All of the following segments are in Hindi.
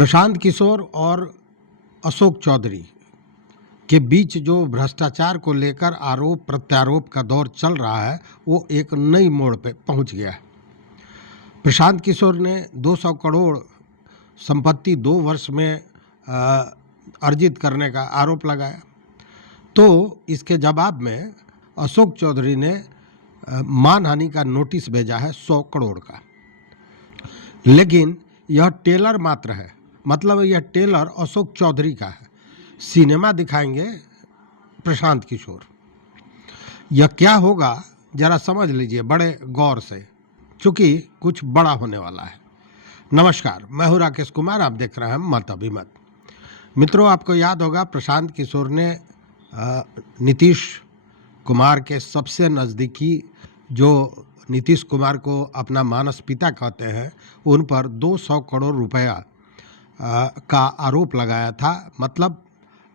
प्रशांत किशोर और अशोक चौधरी के बीच जो भ्रष्टाचार को लेकर आरोप प्रत्यारोप का दौर चल रहा है वो एक नई मोड़ पे पहुंच गया है। प्रशांत किशोर ने 200 करोड़ संपत्ति 2 वर्ष में अर्जित करने का आरोप लगाया, तो इसके जवाब में अशोक चौधरी ने मानहानि का नोटिस भेजा है 100 करोड़ का। लेकिन यह टेलर मात्र है, मतलब यह टेलर अशोक चौधरी का है। सिनेमा दिखाएंगे प्रशांत किशोर। यह क्या होगा जरा समझ लीजिए बड़े गौर से, क्योंकि कुछ बड़ा होने वाला है। नमस्कार, मैं हूं राकेश कुमार, आप देख रहे हैं मत अभिमत। मित्रों, आपको याद होगा प्रशांत किशोर ने नीतीश कुमार के सबसे नज़दीकी, जो नीतीश कुमार को अपना मानस पिता कहते हैं, उन पर 200 करोड़ रुपया का आरोप लगाया था। मतलब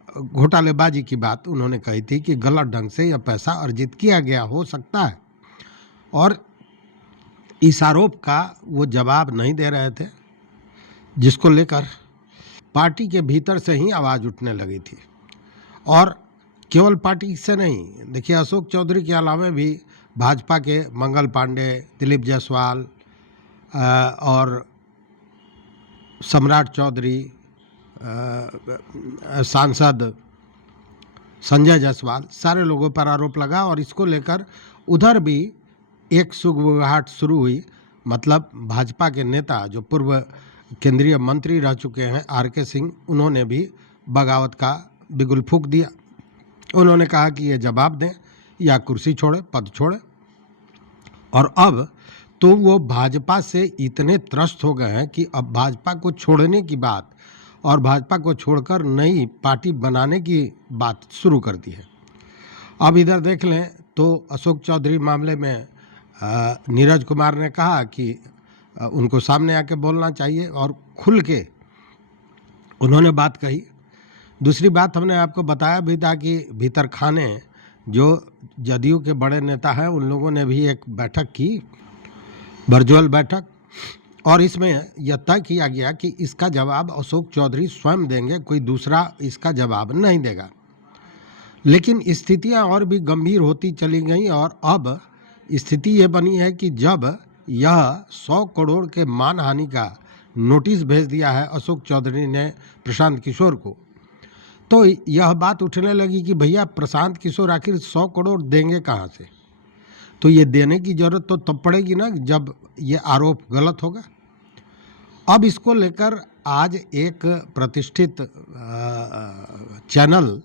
घोटालेबाजी की बात उन्होंने कही थी कि गलत ढंग से यह पैसा अर्जित किया गया हो सकता है, और इस आरोप का वो जवाब नहीं दे रहे थे, जिसको लेकर पार्टी के भीतर से ही आवाज़ उठने लगी थी। और केवल पार्टी से नहीं, देखिए अशोक चौधरी के अलावा भी भाजपा के मंगल पांडे, दिलीप जायसवाल और सम्राट चौधरी, सांसद संजय जायसवाल, सारे लोगों पर आरोप लगा। और इसको लेकर उधर भी एक सुगबुगाहट शुरू हुई। मतलब भाजपा के नेता जो पूर्व केंद्रीय मंत्री रह चुके हैं आर.के. सिंह, उन्होंने भी बगावत का बिगुल फूंक दिया। उन्होंने कहा कि ये जवाब दें या कुर्सी छोड़े, पद छोड़े। और अब तो वो भाजपा से इतने त्रस्त हो गए हैं कि अब भाजपा को छोड़ने की बात और भाजपा को छोड़कर नई पार्टी बनाने की बात शुरू कर दी है। अब इधर देख लें तो अशोक चौधरी मामले में नीरज कुमार ने कहा कि उनको सामने आके बोलना चाहिए, और खुल के उन्होंने बात कही। दूसरी बात, हमने आपको बताया भी था कि भीतर खाने जो जदयू के बड़े नेता हैं, उन लोगों ने भी एक बैठक की, वर्चुअल बैठक, और इसमें यह तय किया गया कि इसका जवाब अशोक चौधरी स्वयं देंगे, कोई दूसरा इसका जवाब नहीं देगा। लेकिन स्थितियां और भी गंभीर होती चली गई, और अब स्थिति ये बनी है कि जब यह 100 करोड़ के मानहानि का नोटिस भेज दिया है अशोक चौधरी ने प्रशांत किशोर को, तो यह बात उठने लगी कि भैया प्रशांत किशोर आखिर 100 करोड़ देंगे कहाँ से। तो ये देने की ज़रूरत तो तब पड़ेगी ना जब ये आरोप गलत होगा। अब इसको लेकर आज एक प्रतिष्ठित चैनल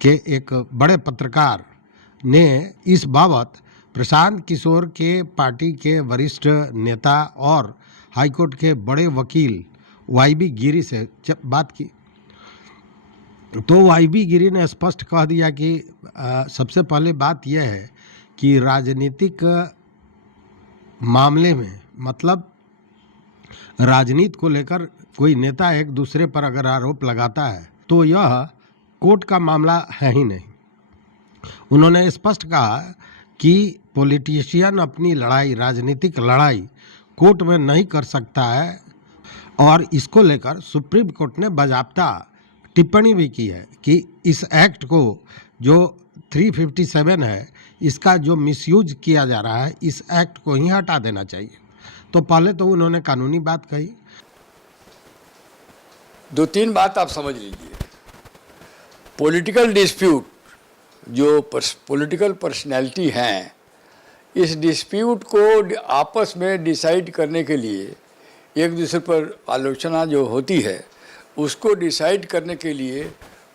के एक बड़े पत्रकार ने इस बाबत प्रशांत किशोर के पार्टी के वरिष्ठ नेता और हाईकोर्ट के बड़े वकील वाई.बी. गिरी से बात की। तो वाई.बी. गिरी ने स्पष्ट कह दिया कि सबसे पहले बात यह है कि राजनीतिक मामले में, मतलब राजनीति को लेकर कोई नेता एक दूसरे पर अगर आरोप लगाता है तो यह कोर्ट का मामला है ही नहीं। उन्होंने स्पष्ट कहा कि पॉलिटिशियन अपनी लड़ाई, राजनीतिक लड़ाई कोर्ट में नहीं कर सकता है, और इसको लेकर सुप्रीम कोर्ट ने बाज़ाब्ता टिप्पणी भी की है कि इस एक्ट को, जो 357 है, इसका जो मिसयूज किया जा रहा है, इस एक्ट को ही हटा देना चाहिए। तो पहले तो उन्होंने कानूनी बात कही। 2-3 बात आप समझ लीजिए। पॉलिटिकल डिस्प्यूट, जो पॉलिटिकल पर्सनैलिटी हैं, इस डिस्प्यूट को आपस में डिसाइड करने के लिए, एक दूसरे पर आलोचना जो होती है उसको डिसाइड करने के लिए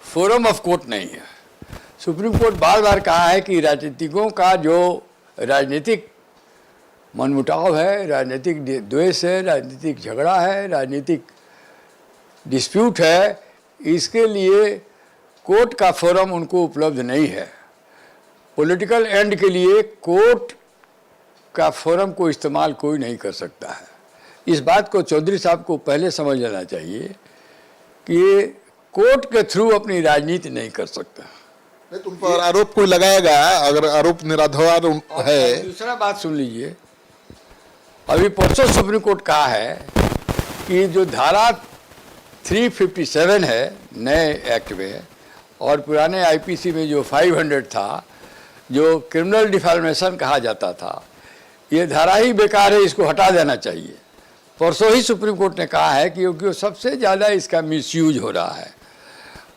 फोरम ऑफ कोर्ट नहीं है। सुप्रीम कोर्ट बार बार कहा है कि राजनीतिकों का जो राजनीतिक मनमुटाव है, राजनीतिक द्वेष है, राजनीतिक झगड़ा है, राजनीतिक डिस्प्यूट है, इसके लिए कोर्ट का फोरम उनको उपलब्ध नहीं है। पॉलिटिकल एंड के लिए कोर्ट का फोरम को इस्तेमाल कोई नहीं कर सकता है। इस बात को चौधरी साहब को पहले समझ लेना चाहिए कि कोर्ट के थ्रू अपनी राजनीति नहीं कर सकता। तुम पर आरोप कोई लगाएगा, अगर आरोप निराधार है। दूसरा बात सुन लीजिए, अभी परसों सुप्रीम कोर्ट कहा है कि जो धारा 357 है नए एक्ट में, और पुराने आईपीसी में जो 500 था, जो क्रिमिनल डिफॉर्मेशन कहा जाता था, ये धारा ही बेकार है, इसको हटा देना चाहिए। परसों ही सुप्रीम कोर्ट ने कहा है कि क्योंकि सबसे ज़्यादा इसका मिसयूज हो रहा है,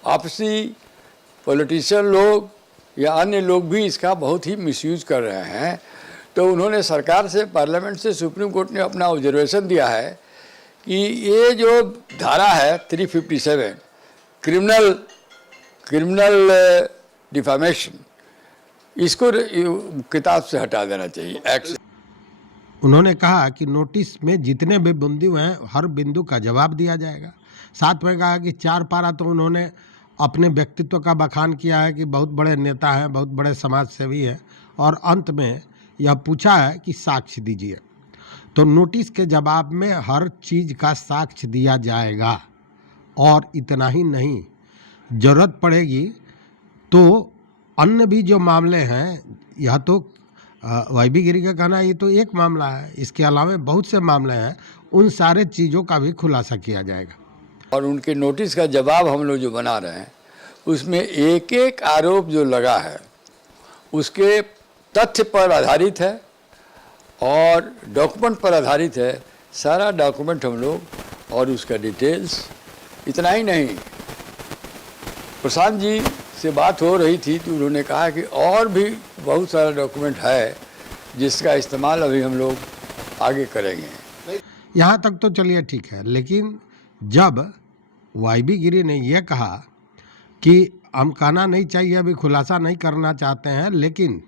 आपसी पॉलिटिशियन लोग या अन्य लोग भी इसका बहुत ही मिसयूज कर रहे हैं। तो उन्होंने सरकार से, पार्लियामेंट से, सुप्रीम कोर्ट ने अपना ऑब्जर्वेशन दिया है कि ये जो धारा है 357 क्रिमिनल डिफामेशन, इसको किताब से हटा देना चाहिए, एक्ट से। उन्होंने कहा कि नोटिस में जितने भी बिंदु हैं हर बिंदु का जवाब दिया जाएगा। साथ में कहा कि 4 पारा तो उन्होंने अपने व्यक्तित्व का बखान किया है कि बहुत बड़े नेता हैं, बहुत बड़े समाज सेवी हैं, और अंत में यह पूछा है कि साक्ष्य दीजिए। तो नोटिस के जवाब में हर चीज़ का साक्ष्य दिया जाएगा, और इतना ही नहीं, ज़रूरत पड़ेगी तो अन्य भी जो मामले हैं, यह तो वाईबी गिरी का कहना ये तो एक मामला है, इसके अलावा बहुत से मामले हैं, उन सारे चीज़ों का भी खुलासा किया जाएगा। और उनके नोटिस का जवाब हम लोग जो बना रहे हैं, उसमें एक एक आरोप जो लगा है उसके तथ्य पर आधारित है और डॉक्यूमेंट पर आधारित है। सारा डॉक्यूमेंट हम लोग और उसका डिटेल्स। इतना ही नहीं, प्रशांत जी से बात हो रही थी तो उन्होंने कहा कि और भी बहुत सारा डॉक्यूमेंट है जिसका इस्तेमाल अभी हम लोग आगे करेंगे। यहाँ तक तो चलिए ठीक है, लेकिन जब वाईबी गिरी ने यह कहा कि हम कहना नहीं चाहिए, अभी खुलासा नहीं करना चाहते हैं, लेकिन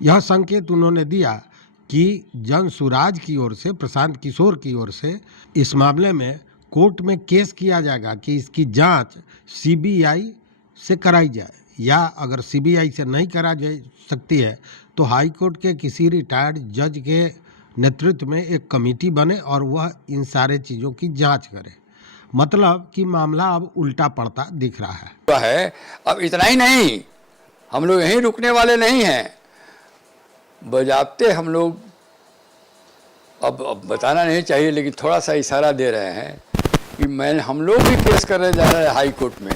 यह संकेत उन्होंने दिया कि जन सुराज की ओर से, प्रशांत किशोर की ओर से इस मामले में कोर्ट में केस किया जाएगा कि इसकी जांच सीबीआई से कराई जाए, या अगर सीबीआई से नहीं करा जा सकती है तो हाई कोर्ट के किसी रिटायर्ड जज के नेतृत्व में एक कमेटी बने और वह इन सारे चीज़ों की जांच करे। मतलब कि मामला अब उल्टा पड़ता दिख रहा है। अब इतना ही नहीं, हम लोग यहीं रुकने वाले नहीं हैं, बजाते हम लोग अब बताना नहीं चाहिए, लेकिन थोड़ा सा इशारा दे रहे हैं कि हम लोग भी केस करने जा रहे हैं हाई कोर्ट में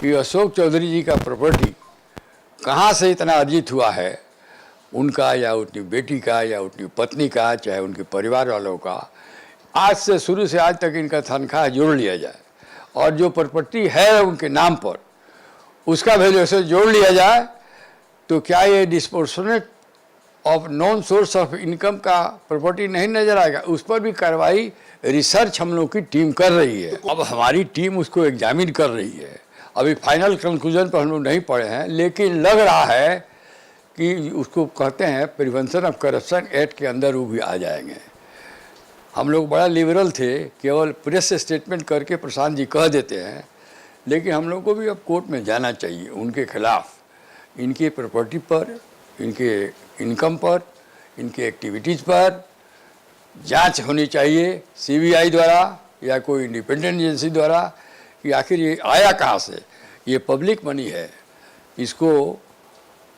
कि अशोक चौधरी जी का प्रॉपर्टी कहाँ से इतना अर्जित हुआ है, उनका या उनकी बेटी का या उनकी पत्नी का, चाहे उनके परिवार वालों का। आज से शुरू से आज तक इनका तनख्वाह जोड़ लिया जाए और जो प्रॉपर्टी है उनके नाम पर उसका वैल्यूएशन जोड़ लिया जाए, तो क्या ये disproportionate of non source of income का प्रॉपर्टी नहीं नजर आएगा? उस पर भी कार्रवाई, रिसर्च हम लोग की टीम कर रही है। अब हमारी टीम उसको एग्जामिन कर रही है। अभी फाइनल कंक्लूजन पर हम लोग नहीं पढ़े हैं, लेकिन लग रहा है कि उसको कहते हैं प्रिवेंशन ऑफ करप्शन एक्ट के अंदर वो भी आ जाएंगे। हम लोग बड़ा लिबरल थे, केवल प्रेस स्टेटमेंट करके प्रशांत जी कह देते हैं, लेकिन हम लोग को भी अब कोर्ट में जाना चाहिए। उनके खिलाफ, इनके प्रॉपर्टी पर, इनके इनकम पर, इनके एक्टिविटीज़ पर जांच होनी चाहिए सीबीआई द्वारा या कोई इंडिपेंडेंट एजेंसी द्वारा कि आखिर ये आया कहाँ से। ये पब्लिक मनी है, इसको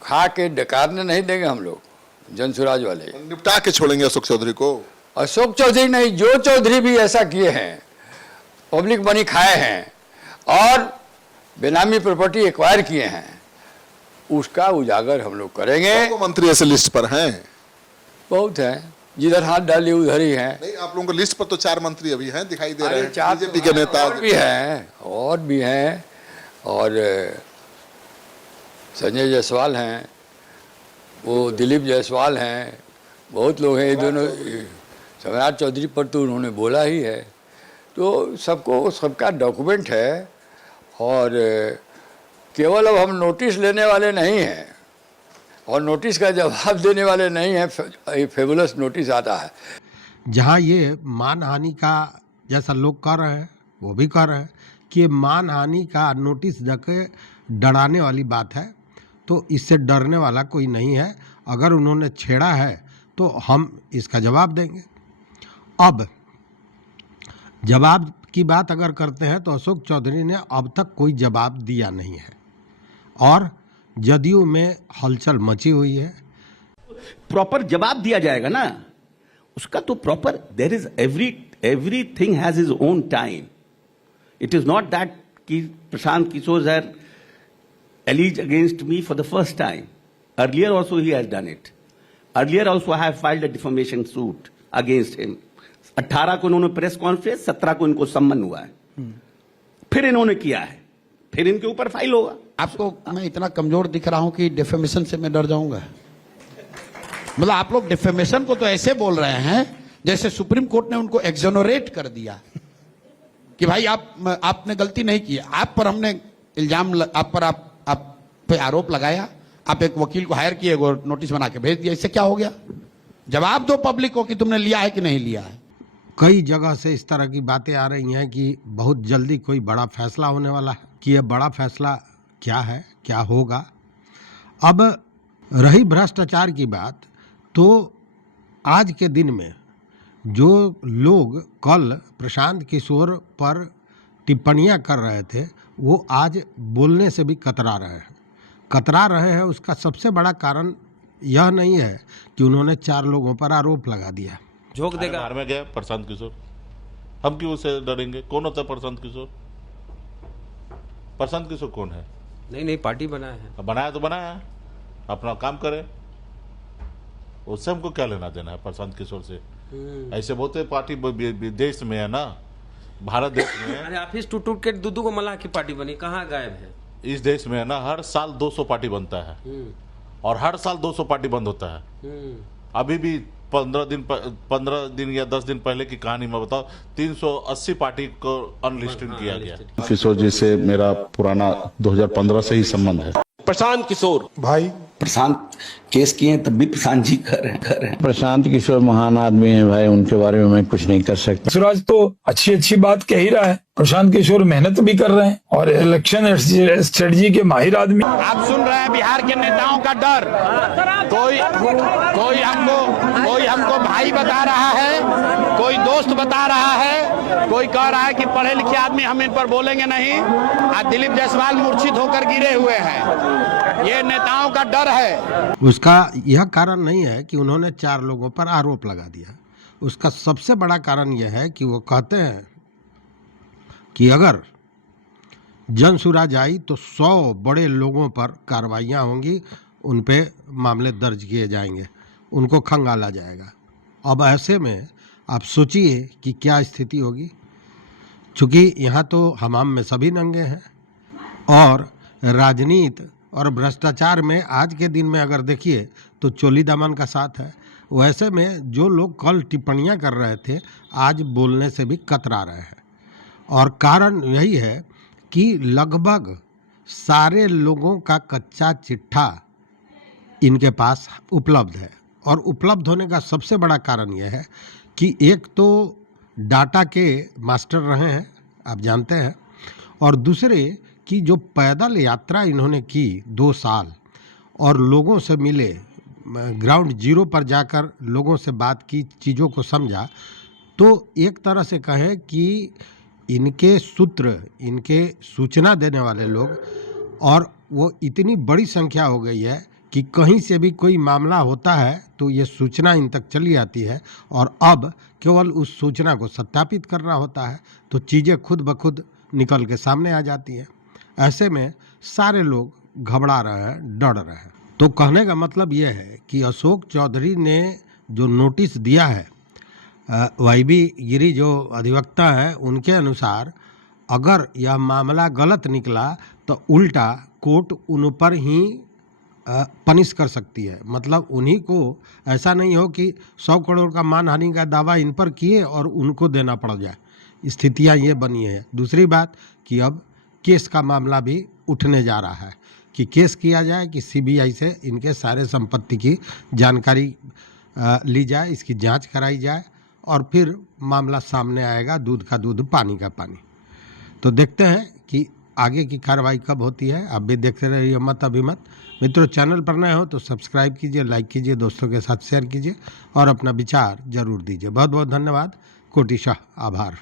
खा के डकारने नहीं देंगे हम लोग, जनसुराज वाले। निपटा के छोड़ेंगे अशोक चौधरी को? अशोक चौधरी नहीं, जो चौधरी भी ऐसा किए हैं, पब्लिक मनी खाए हैं और बेनामी प्रॉपर्टी एक्वायर किए हैं, उसका उजागर हम लोग करेंगे। मंत्री ऐसे लिस्ट पर हैं? बहुत हैं, जिधर हाथ डालिए उधर ही हैं। नहीं, आप लोगों को लिस्ट पर तो 4 मंत्री अभी हैं, दिखाई दे रहे हैं। 4 बीजेपी के नेता और भी हैं और संजय जायसवाल हैं, वो दिलीप जायसवाल हैं, बहुत लोग हैं। ये दोनों, सम्राट चौधरी पर तो उन्होंने बोला ही है। तो सबको, सबका डॉक्यूमेंट है और केवल अब हम नोटिस लेने वाले नहीं हैं और नोटिस का जवाब देने वाले नहीं हैं। फेबुलस नोटिस आता है जहाँ ये मानहानि का, जैसा लोग कह रहे हैं वो भी कह रहे हैं कि ये मानहानि का नोटिस देके डराने वाली बात है, तो इससे डरने वाला कोई नहीं है। अगर उन्होंने छेड़ा है तो हम इसका जवाब देंगे। अब जवाब की बात अगर करते हैं तो अशोक चौधरी ने अब तक कोई जवाब दिया नहीं है और जदयू में हलचल मची हुई है। प्रॉपर जवाब दिया जाएगा ना उसका, तो proper, there is everything has his own time. It is not that Prashant Kishore has alleged against me for the first time. Earlier also he has done it. Earlier also I have filed a defamation suit against him. 18 को इन्होंने प्रेस कॉन्फ्रेंस, 17 को इनको सम्मन हुआ है, फिर इन्होंने किया है, फिर इनके ऊपर फाइल होगा। आपको मैं इतना कमजोर दिख रहा हूं कि डिफेमेशन से मैं डर जाऊंगा? मतलब आप लोग डिफेमेशन को तो ऐसे बोल रहे हैं जैसे सुप्रीम कोर्ट ने उनको एक्सोनरेट कर दिया कि भाई आपने गलती नहीं की, आप पर हमने इल्जाम, आप पे आरोप लगाया, आप एक वकील को हायर किए, नोटिस बना के भेज दिया, इससे क्या हो गया? जवाब दो पब्लिक को कि तुमने लिया है कि नहीं लिया है। कई जगह से इस तरह की बातें आ रही हैं कि बहुत जल्दी कोई बड़ा फैसला होने वाला है, कि यह बड़ा फैसला क्या है, क्या होगा। अब रही भ्रष्टाचार की बात, तो आज के दिन में जो लोग कल प्रशांत किशोर पर टिप्पणियां कर रहे थे, वो आज बोलने से भी कतरा रहे हैं। उसका सबसे बड़ा कारण यह नहीं है कि उन्होंने 4 लोगों पर आरोप लगा दिया। झोंक देगा बाहर में गया प्रशांत किशोर, हम क्यों उससे डरेंगे? कौन होता है प्रशांत किशोर? प्रशांत किशोर कौन है? नहीं पार्टी बनाया है, बनाया तो बनाया, अपना काम करे, उससे हमको क्या लेना देना है प्रशांत किशोर से? ऐसे बहुत पार्टी देश में है ना, भारत देश में है। अरे ऑफिस टूट के दूधू को मलाह की पार्टी बनी, कहाँ गायब है? इस देश में है ना, हर साल 200 पार्टी बनता है और हर साल 200 पार्टी बंद होता है। अभी भी 15 दिन या 10 दिन पहले की कहानी मैं बताऊं, 380 पार्टी को अनलिस्टेड किया गया। किशोर जी से मेरा पुराना 2015 से ही संबंध है। प्रशांत किशोर भाई प्रशांत केस किए तब भी प्रशांत जी कर रहे हैं। प्रशांत किशोर महान आदमी है भाई, उनके बारे में मैं कुछ नहीं कर सकता। सूरज तो अच्छी बात कह ही रहा है, प्रशांत किशोर मेहनत भी कर रहे हैं और इलेक्शन स्ट्रेटजी के माहिर आदमी। आप सुन रहे हैं बिहार के नेताओं का डर। कोई हमको भाई बता रहा है, कोई दोस्त बता रहा है, कोई कह रहा है कि पढ़े लिखे आदमी हम इन पर बोलेंगे नहीं। आज दिलीप जायसवाल मूर्छित होकर गिरे हुए हैं, ये नेताओं का डर है। उसका यह कारण नहीं है कि उन्होंने 4 लोगों पर आरोप लगा दिया। उसका सबसे बड़ा कारण यह है कि वो कहते हैं कि अगर जनसुराज आई तो 100 बड़े लोगों पर कार्रवाइयाँ होंगी, उन पे मामले दर्ज किए जाएंगे, उनको खंगाला जाएगा। अब ऐसे में आप सोचिए कि क्या स्थिति होगी। चूँकि यहाँ तो हमाम में सभी नंगे हैं और राजनीति और भ्रष्टाचार में आज के दिन में अगर देखिए तो चोली दामन का साथ है। वैसे में जो लोग कल टिप्पणियां कर रहे थे, आज बोलने से भी कतरा रहे हैं। और कारण यही है कि लगभग सारे लोगों का कच्चा चिट्ठा इनके पास उपलब्ध है। और उपलब्ध होने का सबसे बड़ा कारण यह है कि एक तो डाटा के मास्टर रहे हैं, आप जानते हैं, और दूसरे कि जो पैदल यात्रा इन्होंने की 2 साल और लोगों से मिले, ग्राउंड जीरो पर जाकर लोगों से बात की, चीज़ों को समझा, तो एक तरह से कहें कि इनके सूत्र, इनके सूचना देने वाले लोग, और वो इतनी बड़ी संख्या हो गई है कि कहीं से भी कोई मामला होता है तो ये सूचना इन तक चली आती है और अब केवल उस सूचना को सत्यापित करना होता है, तो चीज़ें खुद ब खुद निकल के सामने आ जाती हैं। ऐसे में सारे लोग घबरा रहे हैं, डर रहे हैं। तो कहने का मतलब ये है कि अशोक चौधरी ने जो नोटिस दिया है, वाईबी गिरी जो अधिवक्ता हैं, उनके अनुसार अगर यह मामला गलत निकला तो उल्टा कोर्ट उन पर ही पनिश कर सकती है। मतलब उन्हीं को, ऐसा नहीं हो कि 100 करोड़ का मानहानि का दावा इन पर किए और उनको देना पड़ जाए। स्थितियां ये बनी है। दूसरी बात कि अब केस का मामला भी उठने जा रहा है कि केस किया जाए कि सीबीआई से इनके सारे संपत्ति की जानकारी ली जाए, इसकी जांच कराई जाए और फिर मामला सामने आएगा, दूध का दूध पानी का पानी। तो देखते हैं कि आगे की कार्रवाई कब होती है। आप भी देखते रहिए मत अभिमत। मित्रों, चैनल पर नए हो तो सब्सक्राइब कीजिए, लाइक कीजिए, दोस्तों के साथ शेयर कीजिए और अपना विचार जरूर दीजिए। बहुत बहुत धन्यवाद, कोटिशः आभार।